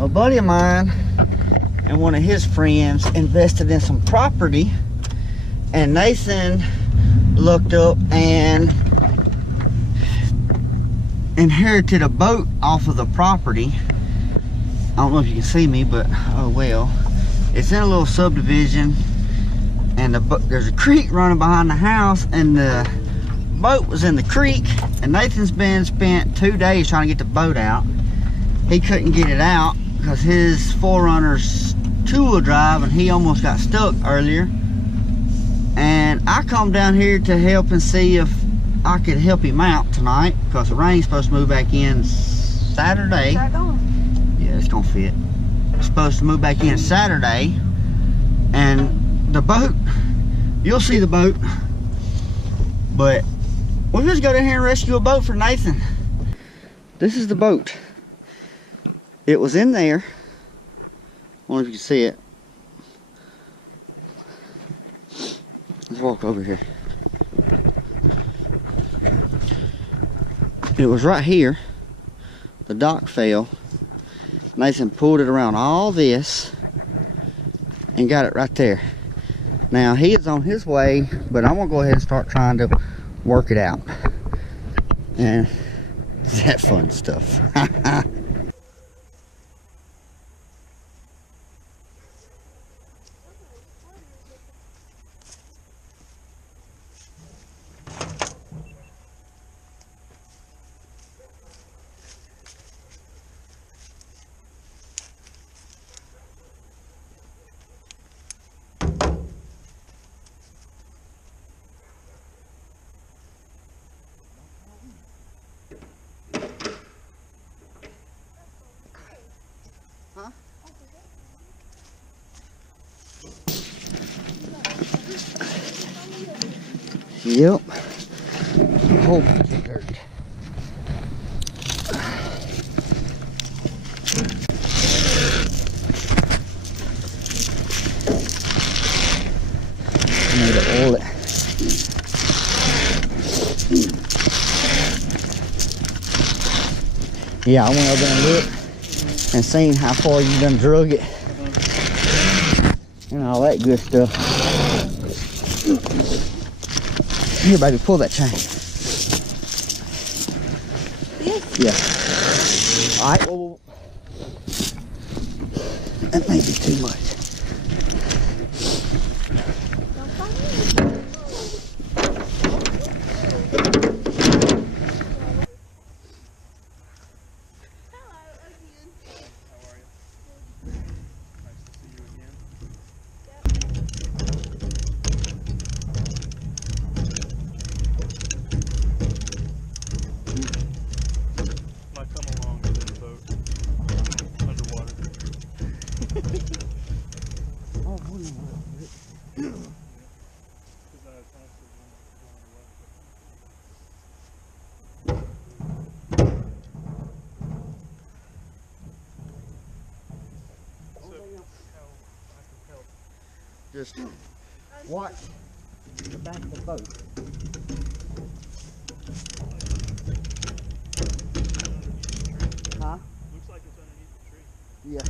A buddy of mine and one of his friends invested in some property, and Nathan looked up and inherited a boat off of the property. I don't know if you can see me, but oh well. It's in a little subdivision, and there's a creek running behind the house, and the boat was in the creek, and Nathan's spent 2 days trying to get the boat out. He couldn't get it out because his 4Runner's two-wheel drive, and he almost got stuck earlier. And I come down here to help and see if I could help him out tonight, because the rain's supposed to move back in Saturday. Yeah, it's gonna fit. It's supposed to move back in Saturday, and the boat, you'll see the boat, but we'll just go down here and rescue a boat for Nathan. This is the boat. It was in there. I don't know if you can see it. Let's walk over here. It was right here. The dock fell. Nathan pulled it around all this and got it right there. Now he is on his way, but I'm gonna go ahead and start trying to work it out. And that fun stuff. Yep. A whole bunch of dirt. I need to oil it. Yeah, I went over there and looked and seen how far you done drug it and all that good stuff. Here, baby, pull that chain. Yeah. All right. Well, that may be too much. Just watch the back of the boat. Huh? Looks like it's underneath the tree. Yeah.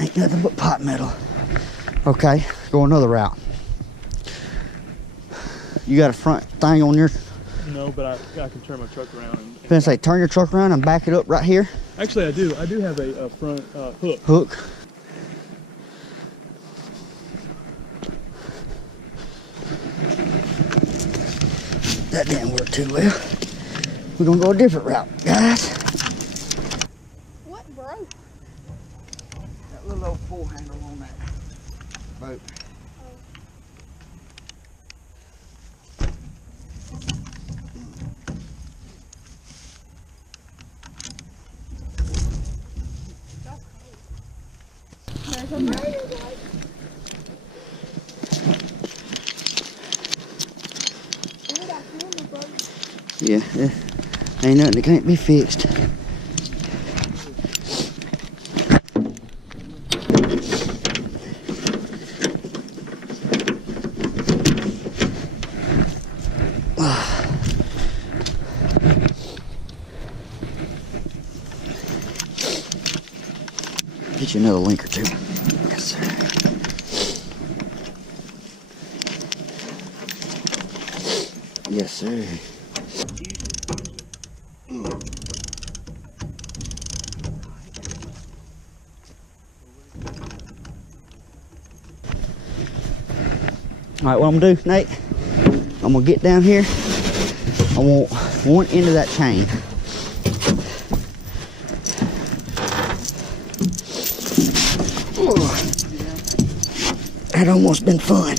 Ain't nothing but pot metal. Okay, go another route. You got a front thing on your... No, but I can turn my truck around. I was gonna say, turn your truck around and back it up right here. Actually, I do. I do have a front hook. Hook. That didn't work too well. We're gonna go a different route, guys. What broke? That little old pull handle on that boat. Yeah, ain't nothing that can't be fixed. get you another link or two. Yes, sir. Yes, sir. All right, what I'm gonna do, Nate, I'm gonna get down here. I want one end of that chain. That almost been fun.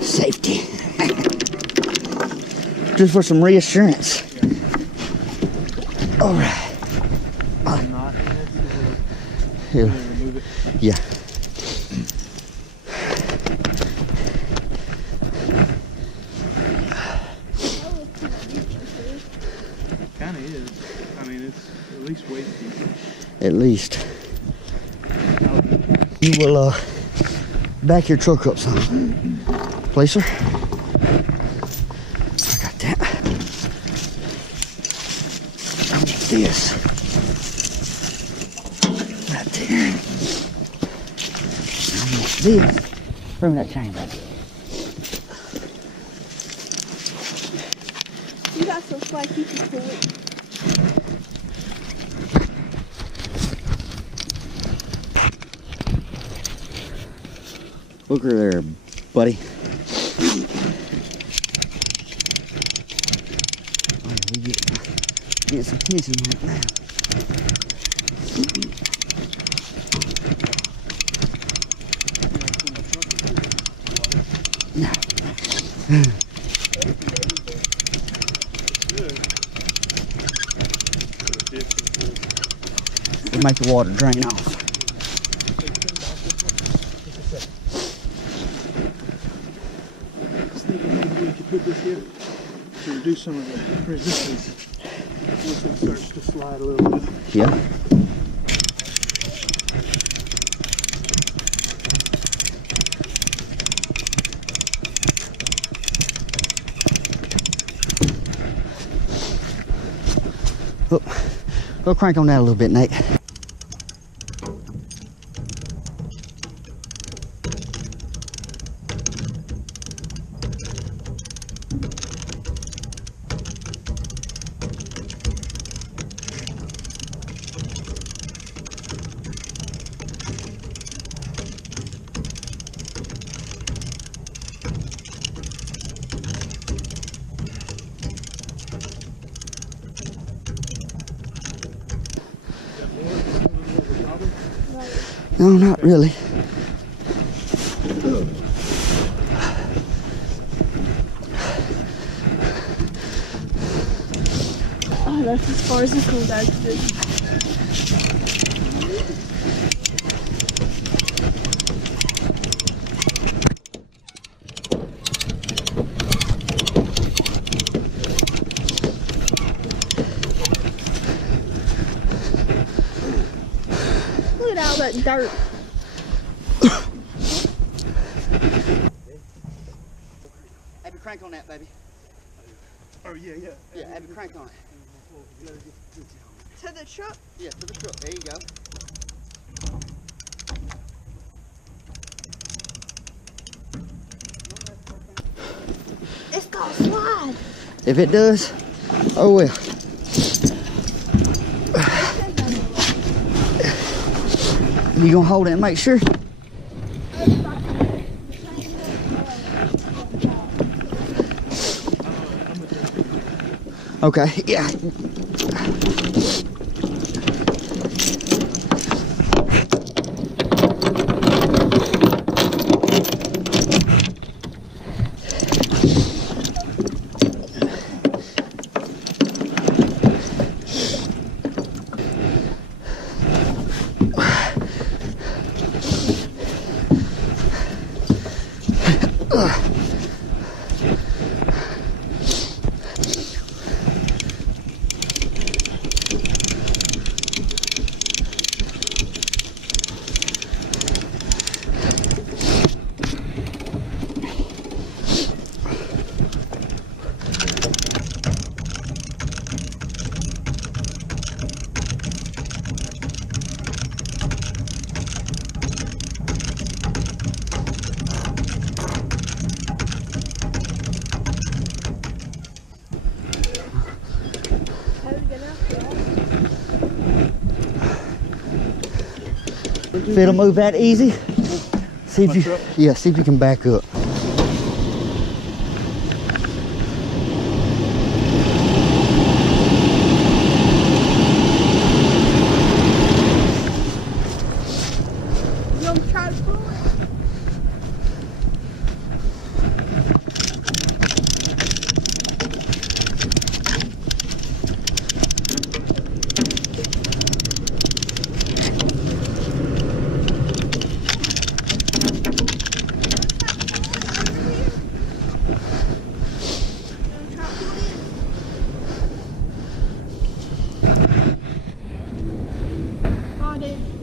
Safety. Just for some reassurance. All right. Yeah. Yeah. Kind of is. I mean, it's at least weight deep. At least. You will back your truck up some. Please, sir. I got that. I want this. Right there. I want this. Bring that chain back. You got some slack, you can pull it. Look her there, buddy. Oh, we get some tension right now. No. It'll make the water drain off. Put this here to reduce some of the resistance once it starts to slide a little bit. Yeah. Oh, go crank on that a little bit, Nate. No, not really. Oh, that's as far as it goes, actually. Look at all that dirt. Abby, crank on that, baby. Oh, yeah. Yeah, Abby, crank on it. To the truck. Yeah, to the truck. There you go. It's gonna slide. If it does, oh well. You gonna hold it and make sure? Okay, yeah. If it'll move that easy, see if you, yeah, see if you can back up. You want to try to pull it?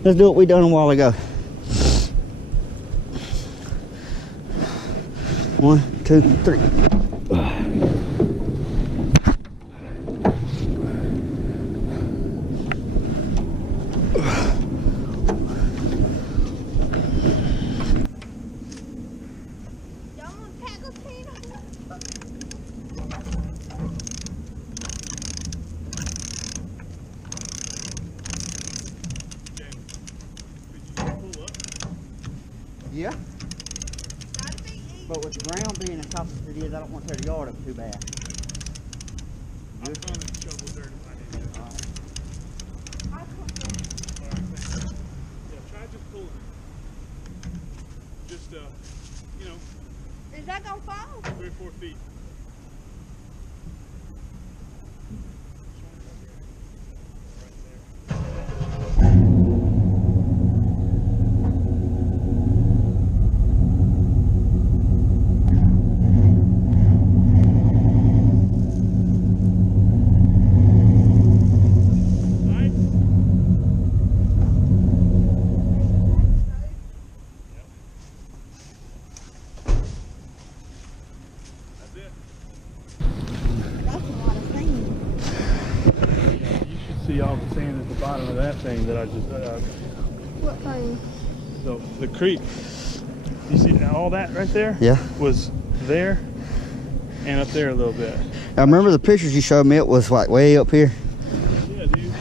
Let's do what we done a while ago. 1, 2, 3. Yeah. But with the ground being as tough as it is, I don't want to tear the yard up too bad. I'm going to shovel dirt if I need to. Alright, thanks. Yeah, try just pulling it. Just, you know, Is that gonna fall? 3 or 4 feet. See all the sand at the bottom of that thing that I just What thing? so the creek, you see all that right there? Yeah. Was there and up there a little bit. I remember the pictures you showed me, it was like way up here. Yeah, dude.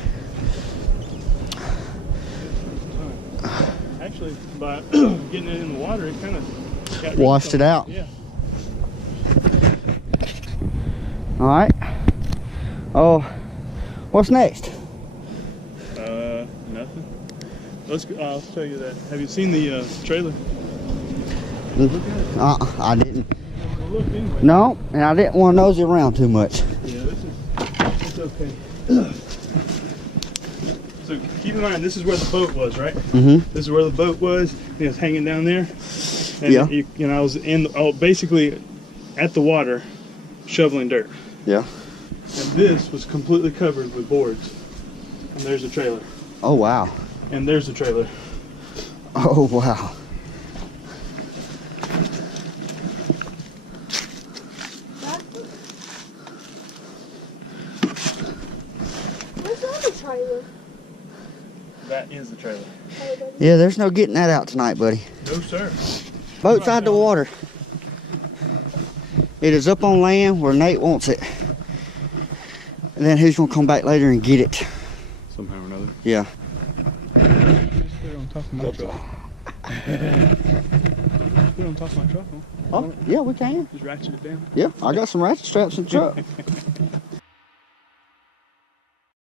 Actually, by getting it in the water, it kind of got Washed it out. Yeah. All right. Oh, what's next? Nothing. Let's go. I'll tell you that. Have you seen the trailer? I didn't. Look anyway. No, and I didn't want to nosy around too much. Yeah, it's okay. So keep in mind, this is where the boat was, right? Mm-hmm. This is where the boat was. It was hanging down there. And Yeah. You know, I was basically at the water, shoveling dirt. Yeah. And this was completely covered with boards. And there's a trailer. Oh, wow. And there's a trailer. Oh, wow. Where's the other trailer? That is the trailer. Yeah, there's no getting that out tonight, buddy. No, sir. Boat's out the water. It is up on land where Nate wants it. And then who's going to come back later and get it? Somehow or another. Yeah. Just put it on top of my truck. Put it on top of my truck, huh? Oh, yeah, we can. Just ratchet it down. Yeah, I got some ratchet straps in the truck.